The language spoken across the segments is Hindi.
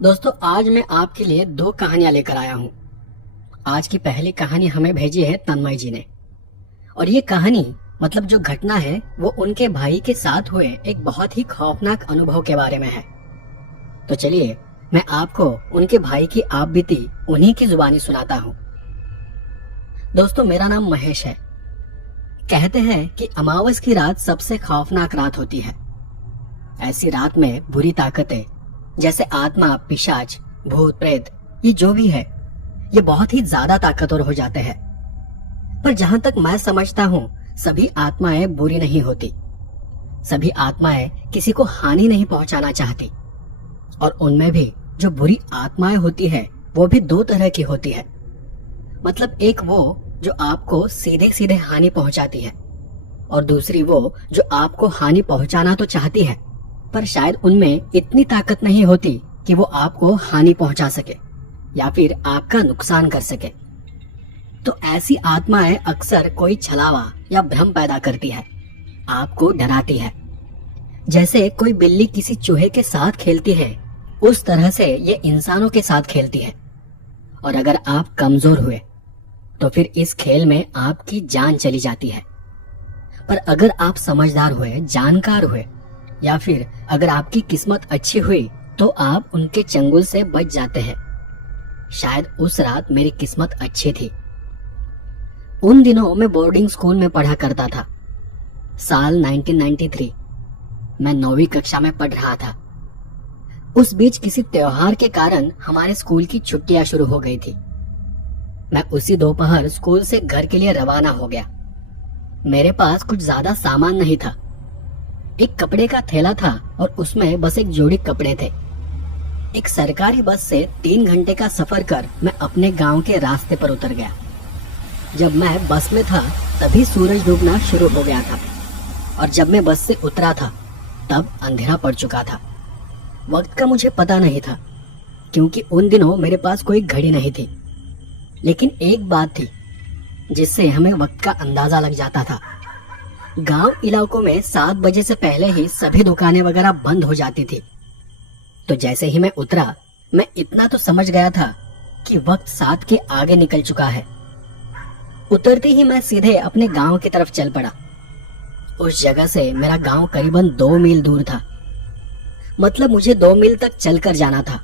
दोस्तों, आज मैं आपके लिए दो कहानियां लेकर आया हूं। आज की पहली कहानी हमें भेजी है तन्मय जी ने। और ये कहानी मतलब जो घटना है वो उनके भाई के साथ हुए एक बहुत ही खौफनाक अनुभव के बारे में है। तो चलिए मैं आपको उनके भाई की आप बीती उन्हीं की जुबानी सुनाता हूँ। दोस्तों, मेरा नाम महेश है। कहते हैं कि अमावस की रात सबसे खौफनाक रात होती है। ऐसी रात में बुरी ताकतें जैसे आत्मा, पिशाच, भूत प्रेत, ये जो भी है ये बहुत ही ज्यादा ताकतवर हो जाते हैं। पर जहां तक मैं समझता हूँ सभी आत्माएं बुरी नहीं होती। सभी आत्माएं किसी को हानि नहीं पहुंचाना चाहती। और उनमें भी जो बुरी आत्माएं होती है वो भी दो तरह की होती है। मतलब एक वो जो आपको सीधे सीधे हानि पहुंचाती है और दूसरी वो जो आपको हानि पहुंचाना तो चाहती है पर शायद उनमें इतनी ताकत नहीं होती कि वो आपको हानि पहुंचा सके या फिर आपका नुकसान कर सके। तो ऐसी आत्माएं अक्सर कोई छलावा या भ्रम पैदा करती है, आपको डराती है। जैसे कोई बिल्ली किसी चूहे के साथ खेलती है उस तरह से ये इंसानों के साथ खेलती है। और अगर आप कमजोर हुए तो फिर इस खेल में आपकी जान चली जाती है। पर अगर आप समझदार हुए, जानकार हुए या फिर अगर आपकी किस्मत अच्छी हुई तो आप उनके चंगुल से बच जाते हैं। शायद उस रात मेरी किस्मत अच्छी थी। उन दिनों मैं बोर्डिंग स्कूल में पढ़ा करता था। साल 1993। मैं 9वीं कक्षा में पढ़ रहा था। उस बीच किसी त्योहार के कारण हमारे स्कूल की छुट्टियां शुरू हो गई थी। मैं उसी दोपहर स्कूल से घर के लिए रवाना हो गया। मेरे पास कुछ ज्यादा सामान नहीं था। एक कपड़े का थैला था और उसमें बस एक जोड़ी कपड़े थे। एक सरकारी बस से 3 घंटे का सफर कर मैं अपने गांव के रास्ते पर उतर गया। जब मैं बस में था तभी सूरज डूबना शुरू हो गया था और जब मैं बस से उतरा था तब अंधेरा पड़ चुका था। वक्त का मुझे पता नहीं था क्योंकि उन दिनों मेरे पास कोई घड़ी नहीं थी। लेकिन एक बात थी जिससे हमें वक्त का अंदाजा लग जाता था। गांव इलाकों में 7 बजे से पहले ही सभी दुकानें वगैरह बंद हो जाती थी। तो जैसे ही मैं उतरा मैं इतना तो समझ गया था कि वक्त 7 के आगे निकल चुका है। उतरते ही मैं सीधे अपने गांव की तरफ चल पड़ा। उस जगह से मेरा गांव करीबन 2 मील दूर था। मतलब मुझे 2 मील तक चलकर जाना था।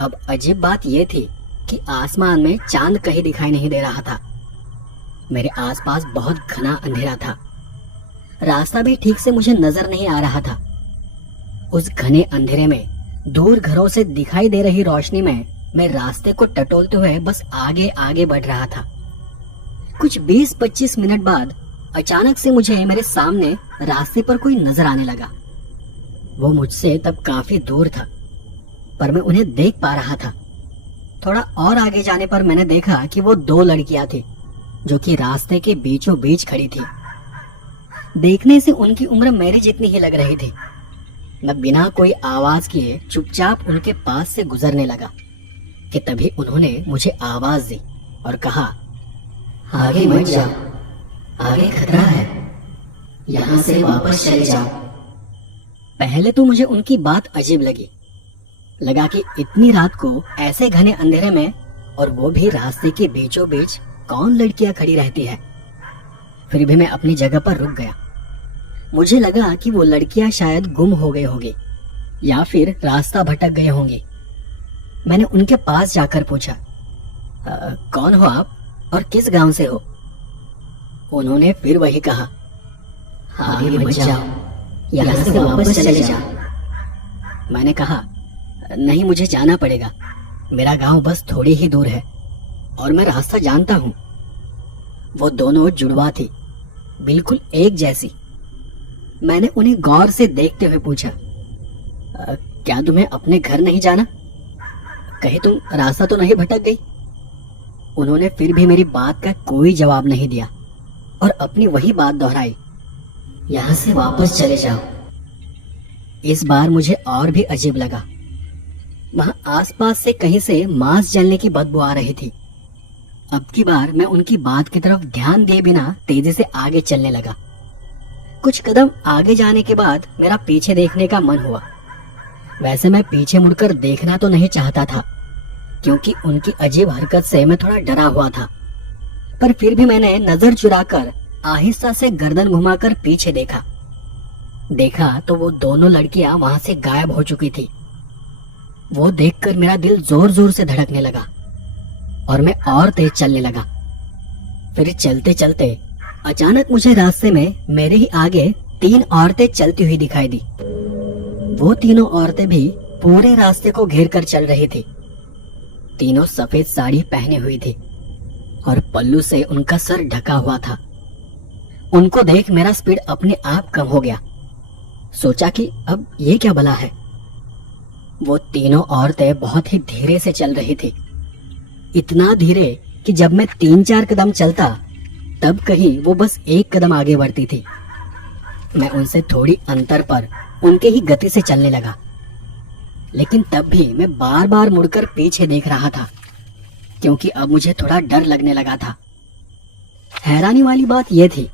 अब अजीब बात यह थी कि आसमान में चांद कहीं दिखाई नहीं दे रहा था। मेरे आसपास बहुत घना अंधेरा था। रास्ता भी ठीक से मुझे नजर नहीं आ रहा था। उस घने अंधेरे में दूर घरों से दिखाई दे रही रोशनी में मैं रास्ते को टटोलते हुए बस आगे आगे बढ़ रहा था। कुछ 20-25 मिनट बाद अचानक से मुझे मेरे सामने रास्ते पर कोई नजर आने लगा। वो मुझसे तब काफी दूर था पर मैं उन्हें देख पा रहा था। थोड़ा और आगे जाने पर मैंने देखा कि वो 2 लड़कियां थी जो कि रास्ते के बीचों बीच खड़ी थी। देखने से उनकी उम्र मेरी जितनी ही लग रही थी। मैं बिना कोई आवाज किए चुपचाप उनके पास से गुजरने लगा कि तभी उन्होंने मुझे आवाज दी और कहा, आगे मत जाओ, आगे खतरा है, यहाँ से वापस चले जाओ। पहले तो मुझे उनकी बात अजीब लगी। लगा कि इतनी रात को ऐसे घने अंधेरे में और वो भी रास्ते के बीचों बीच कौन लड़कियां खड़ी रहती है। फिर भी मैं अपनी जगह पर रुक गया। मुझे लगा कि वो लड़कियां शायद गुम हो गई होंगी या फिर रास्ता भटक गए होंगे। मैंने उनके पास जाकर पूछा, कौन हो आप और किस गांव से हो? उन्होंने फिर वही कहा, आगे मत जाओ, यहाँ से वापस चले जाओ। मैंने कहा, नहीं, मुझे जाना पड़ेगा। मेरा गांव बस थोड़ी ही दूर है और मैं रास्ता जानता हूँ। वो दोनों जुड़वा थी, बिल्कुल एक जैसी। मैंने उन्हें गौर से देखते हुए पूछा, क्या तुम्हें अपने घर नहीं जाना? कहीं तुम रास्ता तो नहीं भटक गई? उन्होंने फिर भी मेरी बात का कोई जवाब नहीं दिया और अपनी वही बात दोहराई, यहाँ से वापस चले जाओ। इस बार मुझे और भी अजीब लगा। वहां आसपास से कहीं से मांस जलने की बदबू आ रही थी। अब की बार मैं उनकी बात की तरफ ध्यान दिए बिना तेजी से आगे चलने लगा। कुछ कदम आगे जाने के बाद मेरा पीछे देखने का मन हुआ। वैसे मैं पीछे मुड़कर देखना तो नहीं चाहता था, क्योंकि उनकी अजीब हरकत से मैं थोड़ा डरा हुआ था। पर फिर भी मैंने नजर चुराकर आहिस्ता से गर्दन घुमाकर पीछे देखा तो वो दोनों लड़कियां वहां से गायब हो चुकी थी। वो देखकर मेरा दिल जोर जोर से धड़कने लगा और मैं और तेज चलने लगा। फिर चलते चलते अचानक मुझे रास्ते में मेरे ही आगे 3 औरतें चलती हुई दिखाई दी। वो तीनों औरतें भी पूरे रास्ते को घेर कर चल रही थी। तीनों सफेद साड़ी पहने हुई थी और पल्लू से उनका सर ढका हुआ था। उनको देख मेरा स्पीड अपने आप कम हो गया। सोचा कि अब ये क्या भला है। वो तीनों औरतें बहुत ही धीरे से चल रही थी, इतना धीरे कि जब मैं 3-4 कदम चलता तब कहीं वो बस 1 कदम आगे बढ़ती थी। मैं उनसे थोड़ी अंतर पर उनके ही गति से चलने लगा, लेकिन तब भी मैं बार बार मुड़कर पीछे देख रहा था, क्योंकि अब मुझे थोड़ा डर लगने लगा था। हैरानी वाली बात यह थी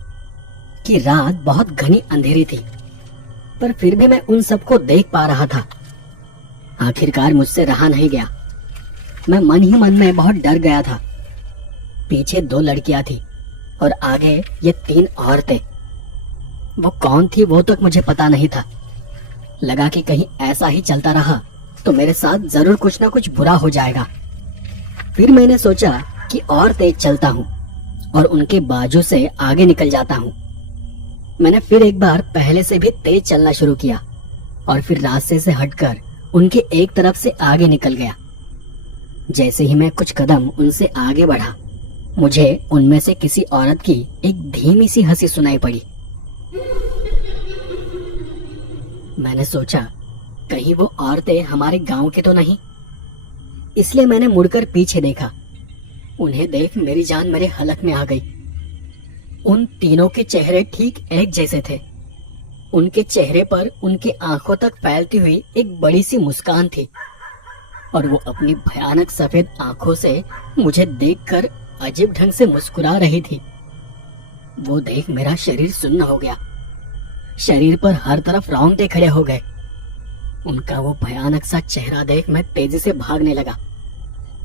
कि रात बहुत घनी अंधेरी थी, पर फिर भी मैं उन सबको देख पा रहा था। आखिरकार मुझसे रहा नहीं गया। मैं मन ही मन में बहुत डर गया था। पीछे 2 लड़कियां थी और आगे ये 3 औरतें। वो कौन थी वो तक मुझे पता नहीं था। लगा कि कहीं ऐसा ही चलता रहा तो मेरे साथ जरूर कुछ ना कुछ बुरा हो जाएगा। फिर मैंने सोचा कि और तेज चलता हूँ और उनके बाजू से आगे निकल जाता हूँ। मैंने फिर एक बार पहले से भी तेज चलना शुरू किया और फिर रास्ते से हटकर उनके एक तरफ से आगे निकल गया। जैसे ही मैं कुछ कदम उनसे आगे बढ़ा, मुझे उनमें से किसी औरत की एक धीमी सी हंसी सुनाई पड़ी। मैंने सोचा कहीं वो औरतें हमारे गांव के तो नहीं, इसलिए मैंने मुड़कर पीछे देखा। उन्हें देख मेरी जान मेरे हलक में आ गई। उन तीनों के चेहरे ठीक एक जैसे थे। उनके चेहरे पर उनकी आंखों तक फैलती हुई एक बड़ी सी मुस्कान थी और वो अपनी भयानक सफेद आंखों से मुझे देखकर अजीब ढंग से मुस्कुरा रही थी। वो देख मेरा शरीर सुन्न हो गया। शरीर पर हर तरफ रोंगटे खड़े हो गए। उनका वो भयानक सा चेहरा देख मैं तेजी से भागने लगा।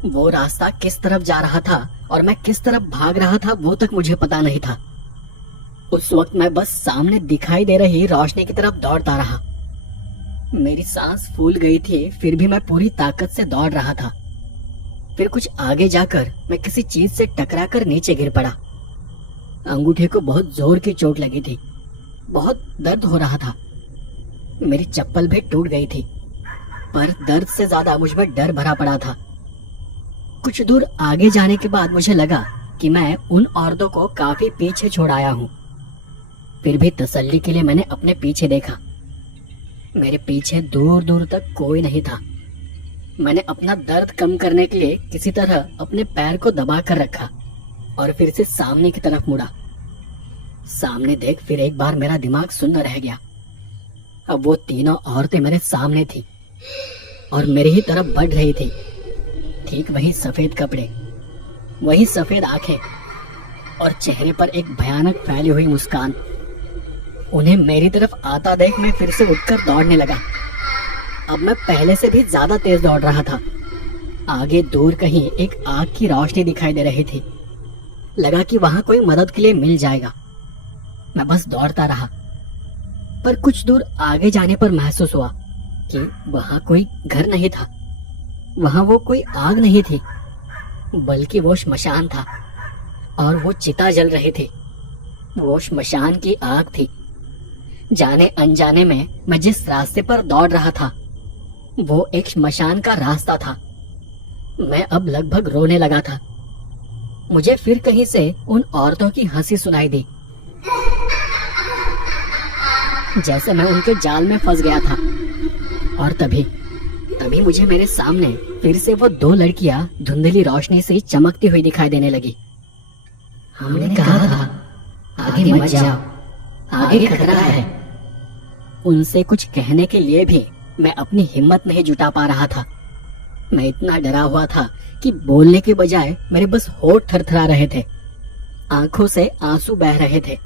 वो रास्ता किस तरफ जा रहा था और मैं किस तरफ भाग रहा था वो तक मुझे पता नहीं था। उस वक्त मैं बस सामने दिखाई दे रही रोशनी की तरफ दौड़ता रहा। मेरी सांस फूल गई थी, फिर भी मैं पूरी ताकत से दौड़ रहा था। फिर कुछ आगे जाकर मैं किसी चीज से टकराकर नीचे गिर पड़ा। अंगूठे को बहुत जोर की चोट लगी थी। बहुत दर्द हो रहा था। मेरी चप्पल भी टूट गई थी, पर दर्द से ज्यादा मुझ में डर भरा पड़ा था। कुछ दूर आगे जाने के बाद मुझे लगा कि मैं उन औरतों को काफी पीछे छोड़ आया हूँ। फिर भी तसल्ली के लिए मैंने अपने पीछे देखा। मेरे पीछे दूर दूर तक कोई नहीं था। मैंने अपना दर्द कम करने के लिए किसी तरह अपने पैर को दबा कर रखा और फिर से सामने की तरफ मुड़ा। सामने देख फिर एक बार मेरा दिमाग सुन्न रह गया। अब वो तीनों औरतें मेरे सामने थी और मेरी ही तरफ बढ़ रही थी। ठीक वही सफेद कपड़े, वही सफेद आंखें और चेहरे पर एक भयानक फैली हुई मुस्कान। उन्हें मेरी तरफ आता देख मैं फिर से उठकर दौड़ने लगा। अब मैं पहले से भी ज्यादा तेज दौड़ रहा था। आगे दूर कहीं एक आग की रोशनी दिखाई दे रही थी। लगा कि वहां कोई मदद के लिए मिल जाएगा। मैं बस दौड़ता रहा, पर कुछ दूर आगे जाने पर महसूस हुआ कि वहां कोई घर नहीं था। वहां वो कोई आग नहीं थी, बल्कि वो श्मशान था और वो चिता जल रही थी। वो श्मशान की आग थी। जाने अनजाने में मैं जिस रास्ते पर दौड़ रहा था वो एक श्मशान का रास्ता था। मैं अब लगभग रोने लगा था। मुझे फिर कहीं से उन औरतों की हंसी सुनाई दी, जैसे मैं उनके जाल में फंस गया था। और तभी मुझे मेरे सामने फिर से वो 2 लड़कियां धुंधली रोशनी से चमकती हुई दिखाई देने लगी। हमने कहा था आगे मत जाओ, आगे खतरा है। उनसे कुछ कहने के लिए भी मैं अपनी हिम्मत नहीं जुटा पा रहा था। मैं इतना डरा हुआ था कि बोलने के बजाय मेरे बस होठ थरथरा रहे थे। आंखों से आंसू बह रहे थे।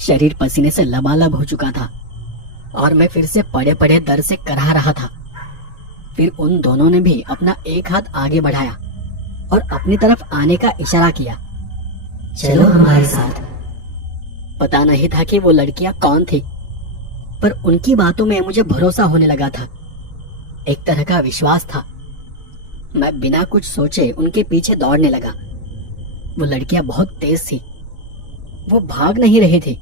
शरीर पसीने से लबालब हो चुका था और मैं फिर से पड़े पड़े दर्द से कराह रहा था। फिर उन दोनों ने भी अपना एक हाथ आगे बढ़ाया और अपनी तरफ आने का इशारा किया। चलो हमारे साथ। पता नहीं था कि वो लड़कियां कौन थी, पर उनकी बातों में मुझे भरोसा होने लगा था। एक तरह का विश्वास था। मैं बिना कुछ सोचे उनके पीछे दौड़ने लगा। वो लड़कियां बहुत तेज थी। वो भाग नहीं रही थी,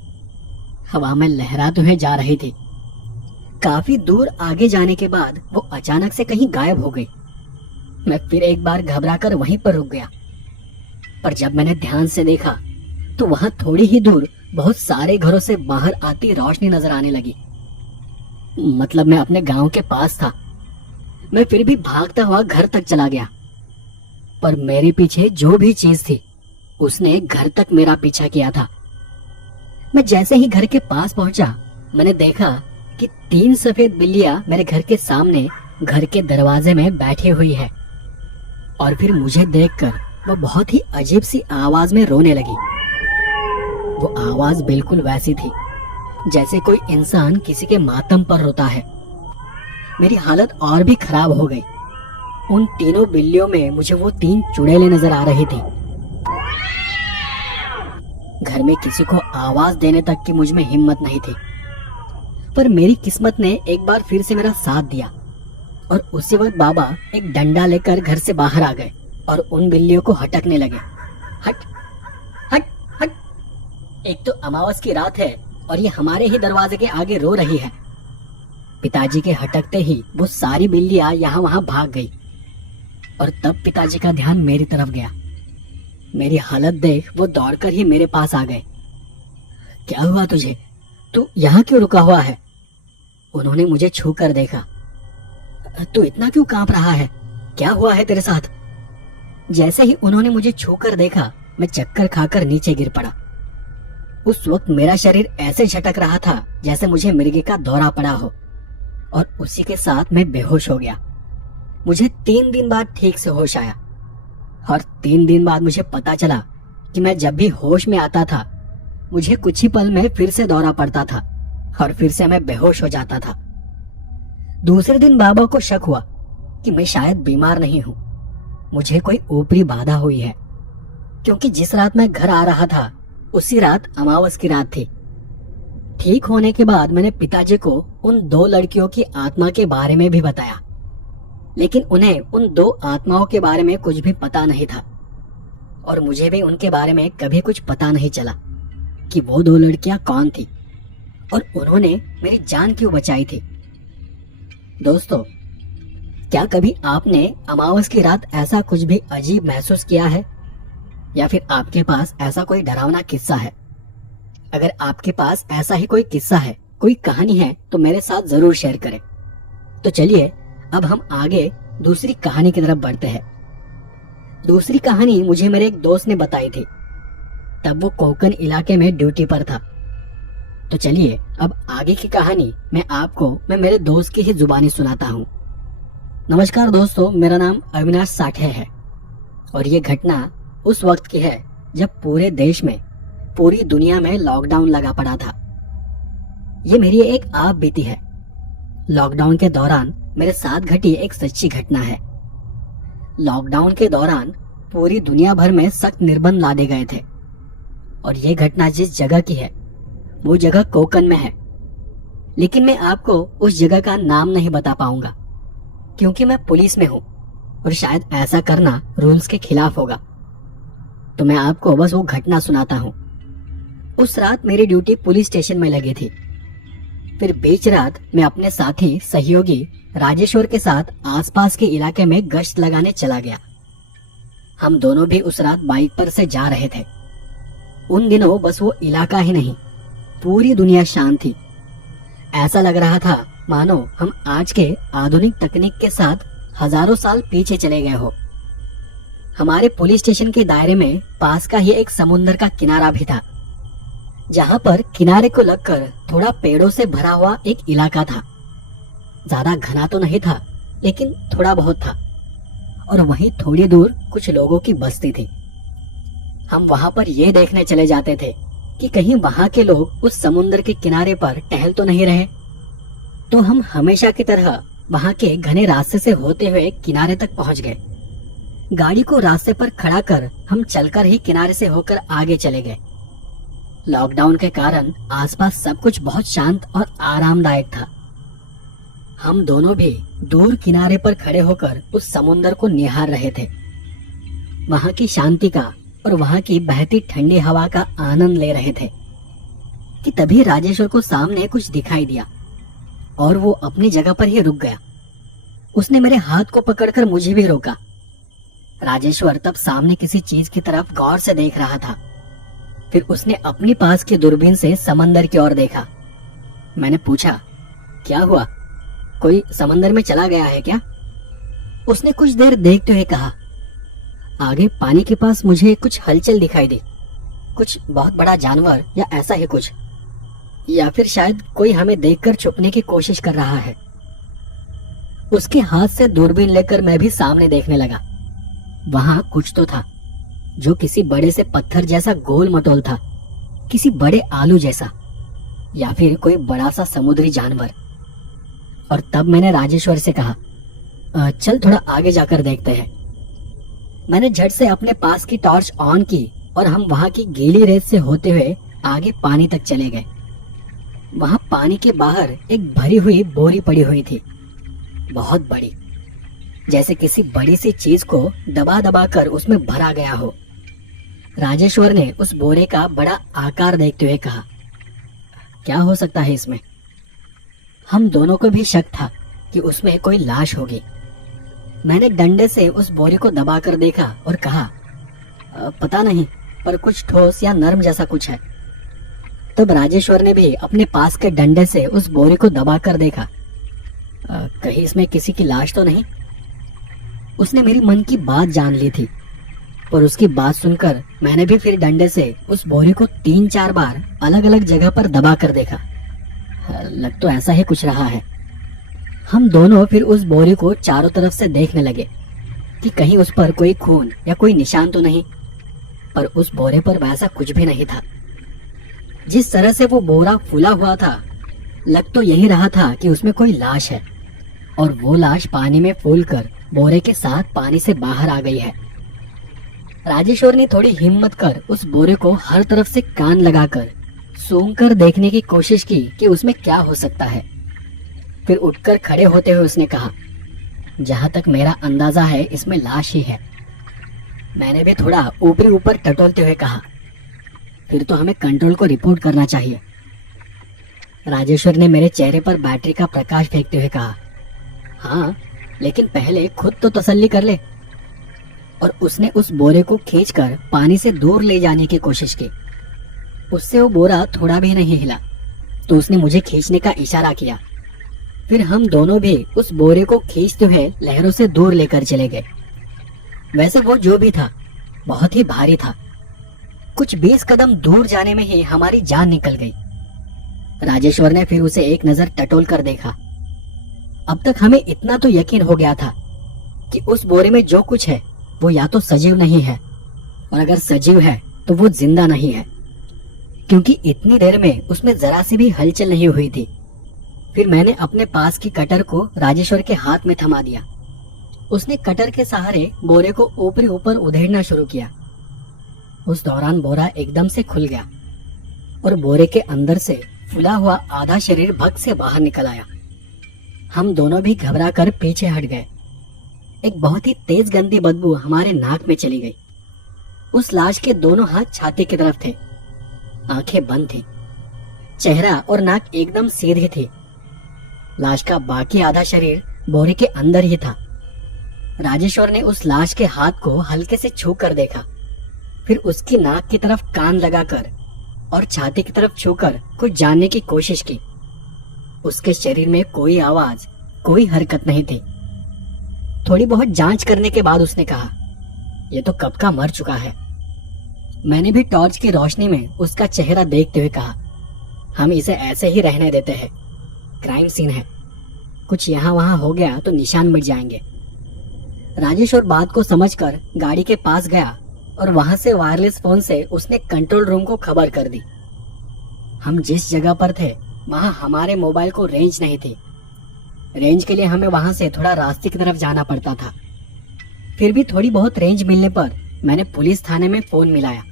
हवा में लहराते हुए जा रही थी। काफी दूर आगे जाने के बाद वो अचानक से कहीं गायब हो गई। मैं फिर एक बार घबराकर वहीं पर रुक गया, पर जब मैंने ध्यान से देखा तो वहां थोड़ी ही दूर बहुत सारे घरों से बाहर आती रोशनी नजर आने लगी। मतलब मैं अपने गांव के पास था। मैं फिर भी भागता हुआ घर तक चला गया, पर मेरे पीछे जो भी चीज थी उसने घर तक मेरा पीछा किया था। मैं जैसे ही घर के पास पहुंचा, मैंने देखा कि 3 सफेद बिल्लियां मेरे घर के सामने घर के दरवाजे में बैठी हुई है। और फिर मुझे देखकर वो बहुत ही अजीब सी आवाज में रोने लगी। वो आवाज बिल्कुल वैसी थी जैसे कोई इंसान किसी के मातम पर रोता है। मेरी हालत और भी खराब हो गई। उन तीनों बिल्लियों में मुझे वो 3 चुड़ैलें नजर आ रही थी। घर में किसी को आवाज देने तक की मुझ में हिम्मत नहीं थी, पर मेरी किस्मत ने एक बार फिर से मेरा साथ दिया और उसी वक्त बाबा एक डंडा लेकर घर से बाहर आ गए और उन बिल्लियों को हटकने लगे। हट हट हट। एक तो अमावस की रात है और ये हमारे ही दरवाजे के आगे रो रही है। पिताजी के हटकते ही वो सारी बिल्लियां यहाँ वहां भाग गई और तब पिताजी का ध्यान मेरी तरफ गया। मेरी हालत देख वो दौड़कर ही मेरे पास आ गए। क्या हुआ तुझे? तू यहाँ क्यों रुका हुआ है? उन्होंने मुझे छू कर देखा। तू इतना क्यों कांप रहा है? क्या हुआ है तेरे साथ? जैसे ही उन्होंने मुझे छू कर देखा, मैं चक्कर खाकर नीचे गिर पड़ा। उस वक्त मेरा शरीर ऐसे झटक रहा था जैसे मुझे मिर्गी का दौरा पड़ा हो, और उसी के साथ मैं बेहोश हो गया। मुझे 3 दिन बाद ठीक से होश आया और 3 दिन बाद मुझे पता चला कि मैं जब भी होश में आता था मुझे कुछ ही पल में फिर से दौरा पड़ता था और फिर से मैं बेहोश हो जाता था। दूसरे दिन बाबा को शक हुआ कि मैं शायद बीमार नहीं हूँ, मुझे कोई ऊपरी बाधा हुई है, क्योंकि जिस रात मैं घर आ रहा था उसी रात अमावस की रात थी। ठीक होने के बाद मैंने पिताजी को उन 2 लड़कियों की आत्मा के बारे में भी बताया, लेकिन उन्हें उन 2 आत्माओं के बारे में कुछ भी पता नहीं था और मुझे भी उनके बारे में कभी कुछ पता नहीं चला कि वो 2 लड़कियां कौन थी और उन्होंने मेरी जान क्यों बचाई थी। दोस्तों, क्या कभी आपने अमावस की रात ऐसा कुछ भी अजीब महसूस किया है, या फिर आपके पास ऐसा कोई डरावना किस्सा है? अगर आपके पास ऐसा ही कोई किस्सा है, कोई कहानी है, तो मेरे साथ जरूर शेयर करें। तो चलिए अब हम आगे दूसरी कहानी की तरफ बढ़ते हैं। दूसरी कहानी मुझे मेरे एक दोस्त ने बताई थी। तब वो कोंकण इलाके में ड्यूटी पर था। तो चलिए अब आगे की कहानी मैं मेरे दोस्त की ही जुबानी सुनाता हूँ। नमस्कार दोस्तों, मेरा नाम अविनाश साठे है और ये घटना उस वक्त की है जब पूरे देश में, पूरी दुनिया में लॉकडाउन लगा पड़ा था। ये मेरी एक आप बीती है। लॉकडाउन के दौरान मेरे साथ घटी एक सच्ची घटना है। लॉकडाउन के दौरान पूरी दुनिया भर में सख्त निर्बंध लादे गए थे और ये घटना जिस जगह की है वो जगह कोंकण में है, लेकिन मैं आपको उस जगह का नाम नहीं बता पाऊंगा क्योंकि मैं पुलिस में हूँ और शायद ऐसा करना रूल्स के खिलाफ होगा। तो मैं आपको बस वो घटना सुनाता हूँ। उस रात मेरी ड्यूटी पुलिस स्टेशन में लगी थी। फिर बीच रात मैं अपने साथी सहयोगी राजेश्वर के साथ आसपास के इलाके में गश्त लगाने चला गया। हम दोनों भी उस रात बाइक पर से जा रहे थे। उन दिनों बस वो इलाका ही नहीं, पूरी दुनिया शांत थी। ऐसा लग रहा था मानो हम आज के आधुनिक तकनीक के साथ हजारों साल पीछे चले गए हो। हमारे पुलिस स्टेशन के दायरे में पास का ही एक समुद्र का किनारा भी था, जहाँ पर किनारे को लगकर थोड़ा पेड़ों से भरा हुआ एक इलाका था। ज्यादा घना तो नहीं था, लेकिन थोड़ा बहुत था, और वहीं थोड़ी दूर कुछ लोगों की बस्ती थी। हम वहां पर ये देखने चले जाते थे कि कहीं वहां के लोग उस समुद्र के किनारे पर टहल तो नहीं रहे। तो हम हमेशा की तरह वहां के घने रास्ते से होते हुए किनारे तक पहुंच गए। गाड़ी को रास्ते पर खड़ा कर हम चलकर ही किनारे से होकर आगे चले गए। लॉकडाउन के कारण आसपास सब कुछ बहुत शांत और आरामदायक था। हम दोनों भी दूर किनारे पर खड़े होकर उस समुंदर को निहार रहे थे। वहां की शांति का और वहां की बहती ठंडी हवा का आनंद ले रहे थे कि तभी राजेश्वर को सामने कुछ दिखाई दिया और वो अपनी जगह पर ही रुक गया। उसने मेरे हाथ को पकड़कर मुझे भी रोका। राजेश्वर तब सामने किसी चीज की तरफ गौर से देख रहा था। फिर उसने अपनी पास की दूरबीन से समंदर की ओर देखा। मैंने पूछा, क्या हुआ? कोई समंदर में चला गया है क्या? उसने कुछ देर देखते हुए कहा, आगे पानी के पास मुझे कुछ हलचल दिखाई दी, कुछ बहुत बड़ा जानवर या ऐसा ही कुछ, या फिर शायद कोई हमें देखकर छुपने की कोशिश कर रहा है। उसके हाथ से दूरबीन लेकर मैं भी सामने देखने लगा। वहां कुछ तो था जो किसी बड़े से पत्थर जैसा गोल मटोल था, किसी बड़े आलू जैसा, या फिर कोई बड़ा सा समुद्री जानवर। और तब मैंने राजेश्वर से कहा, चल थोड़ा आगे जाकर देखते हैं। मैंने झट से अपने पास की टॉर्च ऑन की और हम वहां की गीली रेत से होते हुए आगे पानी तक चले गए। वहां पानी के बाहर एक भरी हुई बोरी पड़ी हुई थी, बहुत बड़ी, जैसे किसी बड़ी सी चीज को दबा दबा कर उसमें भरा गया हो। राजेश्वर ने उस बोरे का बड़ा आकार देखते हुए कहा, क्या हो सकता है इसमें? हम दोनों को भी शक था कि उसमें कोई लाश होगी। मैंने डंडे से उस बोरे को दबाकर देखा और कहा, पता नहीं, पर कुछ ठोस या नरम जैसा कुछ है। तब राजेश्वर ने भी अपने पास के डंडे से उस बोरे को दबाकर देखा, कहीं इसमें किसी की लाश तो नहीं? उसने मेरी मन की बात जान ली थी, पर उसकी बात सुनकर मैंने भी फिर डंडे से उस बोरे को 3-4 बार अलग अलग जगह पर दबाकर देखा। लग तो ऐसा ही कुछ रहा है। हम दोनों फिर उस बोरे को चारों तरफ से देखने लगे कि कहीं उस पर कोई खून या कोई निशान तो नहीं, पर उस बोरे पर वैसा कुछ भी नहीं था। जिस तरह से वो बोरा फूला हुआ था, लग तो यही रहा था कि उसमें कोई लाश है और वो लाश पानी में फूलकर बोरे के साथ पानी से बाहर आ गई है। राजेश्वर ने थोड़ी हिम्मत कर उस बोरे को हर तरफ से कान लगाकर सूंघ कर देखने की कोशिश की कि उसमें क्या हो सकता है। फिर उठकर खड़े होते हुए उसने कहा, जहां तक मेरा अंदाजा है इसमें लाश ही है। मैंने भी थोड़ा ऊपरी ऊपर टटोलते हुए कहा, फिर तो हमें कंट्रोल को रिपोर्ट करना चाहिए। राजेश्वर ने मेरे चेहरे पर बैटरी का प्रकाश फेंकते हुए कहा, हाँ, लेकिन पहले खुद तो तसल्ली कर ले। और उसने उस बोरे को खींचकर पानी से दूर ले जाने की कोशिश की। उससे वो बोरा थोड़ा भी नहीं हिला, तो उसने मुझे खींचने का इशारा किया। फिर हम दोनों भी उस बोरे को खींचते हुए लहरों से दूर लेकर चले गए। वैसे वो जो भी था बहुत ही भारी था। कुछ 20 कदम दूर जाने में ही हमारी जान निकल गई। राजेश्वर ने फिर उसे एक नजर टटोल कर देखा। अब तक हमें इतना तो यकीन हो गया था कि उस बोरे में जो कुछ है वो या तो सजीव नहीं है, और अगर सजीव है तो वो जिंदा नहीं है, क्योंकि इतनी देर में उसमें जरा सी भी हलचल नहीं हुई थी। फिर मैंने अपने पास की कटर को राजेश्वर के हाथ में थमा दिया। उसने कटर के सहारे बोरे को ऊपरी ऊपर उधेड़ना शुरू किया। उस दौरान बोरा एकदम से खुल गया और बोरे के अंदर से फूला हुआ आधा शरीर भग से बाहर निकल आया। हम दोनों भी घबराकर पीछे हट गए। एक बहुत ही तेज गंदी बदबू हमारे नाक में चली गई। उस लाश के दोनों हाथ छाती की तरफ थे, आंखें बंद थी, चेहरा और नाक एकदम सीधी थी। लाश का बाकी आधा शरीर बोरे के अंदर ही था। राजेश्वर ने उस लाश के हाथ को हल्के से छू कर देखा, फिर उसकी नाक की तरफ कान लगाकर और छाती की तरफ छूकर कुछ जानने की कोशिश की। उसके शरीर में कोई आवाज, कोई हरकत नहीं थी। थोड़ी बहुत जांच करने के बाद उसने कहा, यह तो कब का मर चुका है। मैंने भी टॉर्च की रोशनी में उसका चेहरा देखते हुए कहा, हम इसे ऐसे ही रहने देते हैं, क्राइम सीन है, कुछ यहाँ वहां हो गया तो निशान मिट जाएंगे। राजेश्वर बात को समझकर गाड़ी के पास गया और वहां से वायरलेस फोन से उसने कंट्रोल रूम को खबर कर दी। हम जिस जगह पर थे वहां हमारे मोबाइल को रेंज नहीं थी रेंज के लिए हमें वहां से थोड़ा रास्ते की तरफ जाना पड़ता था। फिर भी थोड़ी बहुत रेंज मिलने पर मैंने पुलिस थाने में फोन मिलाया।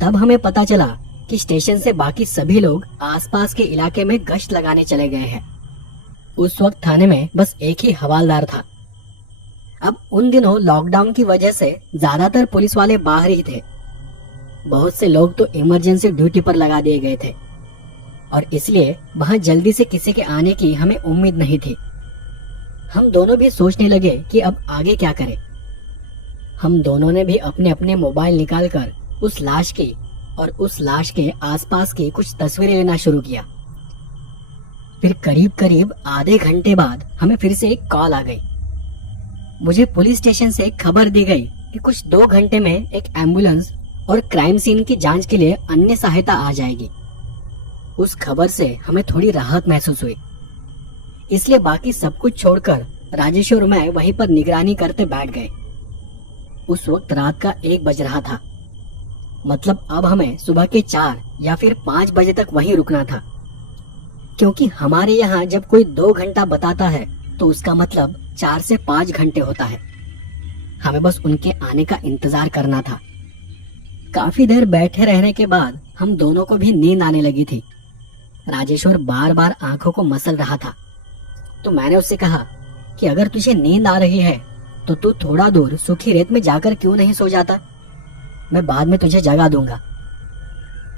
तब हमें पता चला कि स्टेशन से बाकी सभी लोग आसपास के इलाके में गश्त लगाने चले गए हैं। उस वक्त थाने में बस एक ही हवालदार था। अब उन दिनों लॉकडाउन की वजह से ज्यादातर पुलिस वाले बाहर ही थे। बहुत से लोग तो इमरजेंसी ड्यूटी पर लगा दिए गए थे और इसलिए वहां जल्दी से किसी के आने की हमें उम्मीद नहीं थी। हम दोनों भी सोचने लगे कि अब आगे क्या करें। हम दोनों ने भी अपने अपने मोबाइल निकालकर उस लाश की और उस लाश के आसपास की कुछ तस्वीरें लेना शुरू किया। फिर करीब करीब आधे घंटे बाद हमें फिर से एक कॉल आ गई। मुझे पुलिस स्टेशन से खबर दी गई कि कुछ 2 घंटे में एक एम्बुलेंस और क्राइम सीन की जांच के लिए अन्य सहायता आ जाएगी। उस खबर से हमें थोड़ी राहत महसूस हुई, इसलिए बाकी सब कुछ छोड़कर राजेश और मैं वहीं पर निगरानी करते बैठ गए। उस वक्त रात का 1 बज रहा था। मतलब अब हमें सुबह के 4 या फिर 5 बजे तक वहीं रुकना था, क्योंकि हमारे यहाँ जब कोई 2 घंटा बताता है तो उसका मतलब 4 से 5 घंटे होता है। हमें बस उनके आने का इंतजार करना था। काफी देर बैठे रहने के बाद हम दोनों को भी नींद आने लगी थी। राजेश्वर बार बार आंखों को मसल रहा था, तो मैंने उससे कहा कि अगर तुझे नींद आ रही है तो तू थोड़ा दूर सूखी रेत में जाकर क्यों नहीं सो जाता? मैं बाद में तुझे जगा दूंगा।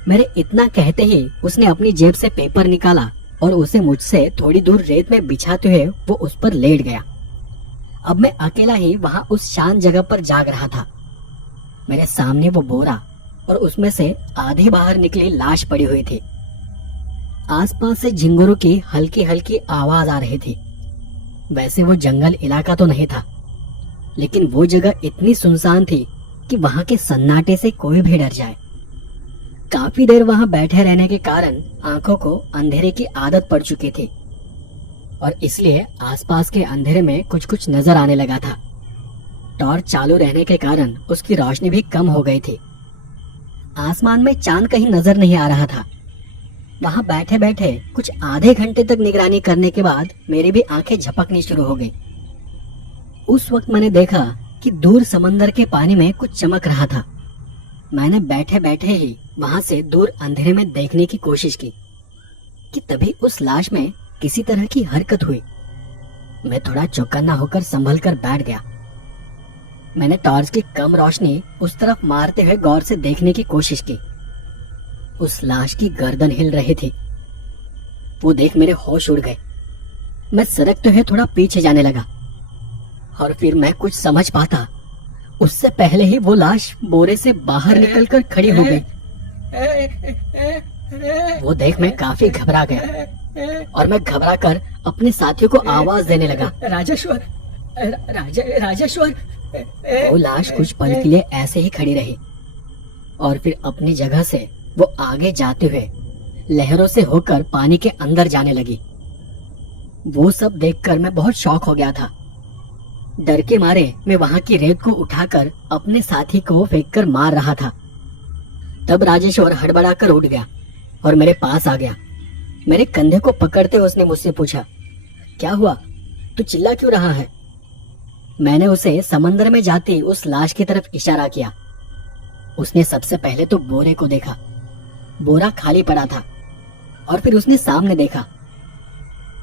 मेरे इतना कहते ही उसने अपनी जेब से पेपर निकाला और उसे मुझसे थोड़ी दूर रेत में बिछाते हुए वो उस पर लेट गया। अब मैं अकेला ही वहां उस शांत जगह पर जाग रहा था। मेरे सामने वो बोरा और उसमें से आधी बाहर निकली लाश पड़ी हुई थी। आसपास से झिंगुरों की हल्की हल्की आवाज आ रही थी। वैसे वो जंगल इलाका तो नहीं था, लेकिन वो जगह इतनी सुनसान थी कि वहां के सन्नाटे से कोई भी डर जाए। काफी देर वहां बैठे रहने के कारण आंखों को अंधेरे की आदत पड़ चुकी थी और इसलिए आसपास के अंधेरे में कुछ कुछ नजर आने लगा था। टॉर्च चालू रहने के कारण उसकी रोशनी भी कम हो गई थी। आसमान में चांद कहीं नजर नहीं आ रहा था। वहां बैठे बैठे कुछ आधे घंटे तक निगरानी करने के बाद मेरी भी आंखें झपकनी शुरू हो गई। उस वक्त मैंने देखा कि दूर समंदर के पानी में कुछ चमक रहा था। मैंने बैठे बैठे ही वहां से दूर अंधेरे में देखने की कोशिश की कि तभी उस लाश में किसी तरह की हरकत हुई। मैं थोड़ा चौकन्ना होकर संभल कर बैठ गया। मैंने टॉर्च की कम रोशनी उस तरफ मारते हुए गौर से देखने की कोशिश की। उस लाश की गर्दन हिल रही थी। वो देख मेरे होश उड़ गए। मैं सरकते हुए थोड़ा पीछे जाने लगा और फिर मैं कुछ समझ पाता उससे पहले ही वो लाश बोरे से बाहर निकलकर खड़ी हो गई। वो देख मैं काफी घबरा गया और मैं घबरा कर अपने साथियों को आवाज देने लगा, राजेश्वर, राजेश्वर। वो लाश कुछ पल के लिए ऐसे ही खड़ी रही और फिर अपनी जगह से वो आगे जाते हुए लहरों से होकर पानी के अंदर जाने लगी। वो सब देखकर मैं बहुत शॉक हो गया था। डर के मारे मैं वहां की रेत को उठाकर अपने साथी को फेंककर मार रहा था। तब राजेश्वर हड़बड़ाकर उठ गया और मेरे पास आ गया। मेरे कंधे को पकड़ते उसने मुझसे पूछा, क्या हुआ? तू चिल्ला क्यों रहा है? मैंने उसे समंदर में जाती उस लाश की तरफ इशारा किया। उसने सबसे पहले तो बोरे को देखा। बोरा खाली पड़ा था और फिर उसने सामने देखा।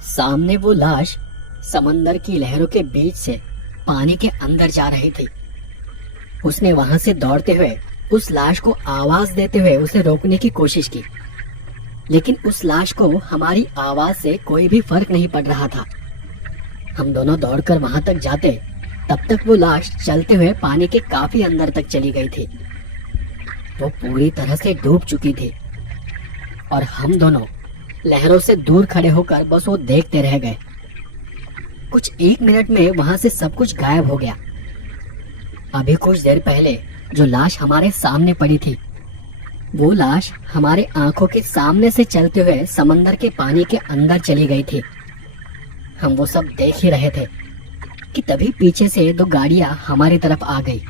सामने वो लाश समंदर की लहरों के बीच से पानी के अंदर जा रही थी। उसने वहां से दौड़ते हुए उस लाश को आवाज देते हुए उसे रोकने की कोशिश की, लेकिन उस लाश को हमारी आवाज से कोई भी फर्क नहीं पड़ रहा था। हम दोनों दौड़कर वहां तक जाते, तब तक वो लाश चलते हुए पानी के काफी अंदर तक चली गई थी। वो पूरी तरह से डूब चुकी थी और हम दोनों लहरों से दूर खड़े होकर बस वो देखते रह गए। कुछ 1 मिनट में वहां से सब कुछ गायब हो गया। अभी कुछ देर पहले जो लाश हमारे सामने पड़ी थी, वो लाश हमारे आंखों के सामने से चलते हुए समंदर के पानी के अंदर चली गई थी। हम वो सब देख ही रहे थे कि तभी पीछे से 2 गाड़ियां हमारी तरफ आ गई।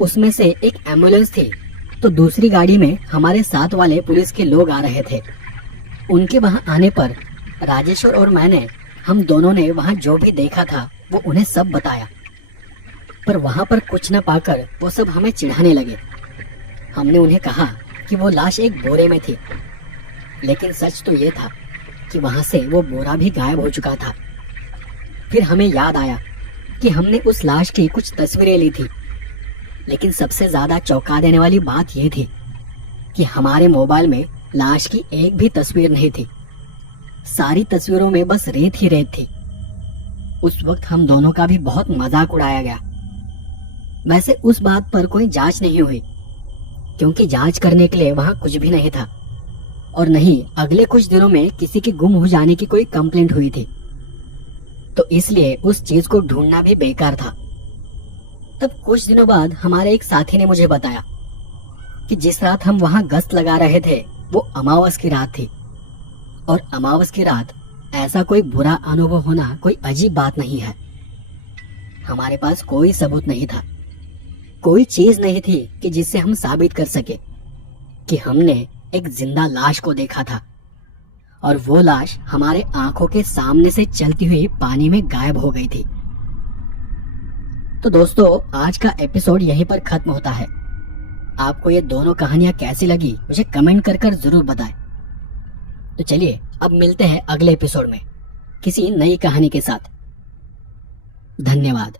उसमें से एक एम्बुलेंस थी तो दूसरी गाड़ी में हमारे साथ वाले पुलिस के लोग आ रहे थे। उनके वहां आने पर राजेश्वर और मैंने हम दोनों ने वहाँ जो भी देखा था वो उन्हें सब बताया, पर वहाँ पर कुछ न पाकर वो सब हमें चिढ़ाने लगे। हमने उन्हें कहा कि वो लाश एक बोरे में थी, लेकिन सच तो ये था कि वहाँ से वो बोरा भी गायब हो चुका था। फिर हमें याद आया कि हमने उस लाश की कुछ तस्वीरें ली थी, लेकिन सबसे ज्यादा चौंका देने वाली बात यह थी कि हमारे मोबाइल में लाश की एक भी तस्वीर नहीं थी। सारी तस्वीरों में बस रेत ही रेत थी। उस वक्त हम दोनों का भी बहुत मजाक उड़ाया गया। वैसे उस बात पर कोई जांच नहीं हुई, क्योंकि जांच करने के लिए वहां कुछ भी नहीं था, और नहीं अगले कुछ दिनों में किसी के गुम हो जाने की कोई कंप्लेंट हुई थी, तो इसलिए उस चीज को ढूंढना भी बेकार था। तब कुछ दिनों बाद हमारे एक साथी ने मुझे बताया कि जिस रात हम वहां गश्त लगा रहे थे वो अमावस की रात थी, और अमावस की रात ऐसा कोई बुरा अनुभव होना कोई अजीब बात नहीं है। हमारे पास कोई सबूत नहीं था, कोई चीज नहीं थी कि जिससे हम साबित कर सके कि हमने एक जिंदा लाश को देखा था, और वो लाश हमारे आंखों के सामने से चलती हुई पानी में गायब हो गई थी। तो दोस्तों, आज का एपिसोड यहीं पर खत्म होता है। आपको ये दोनों कहानियां कैसी लगी मुझे कमेंट कर जरूर बताएं। तो चलिए अब मिलते हैं अगले एपिसोड में किसी नई कहानी के साथ। धन्यवाद।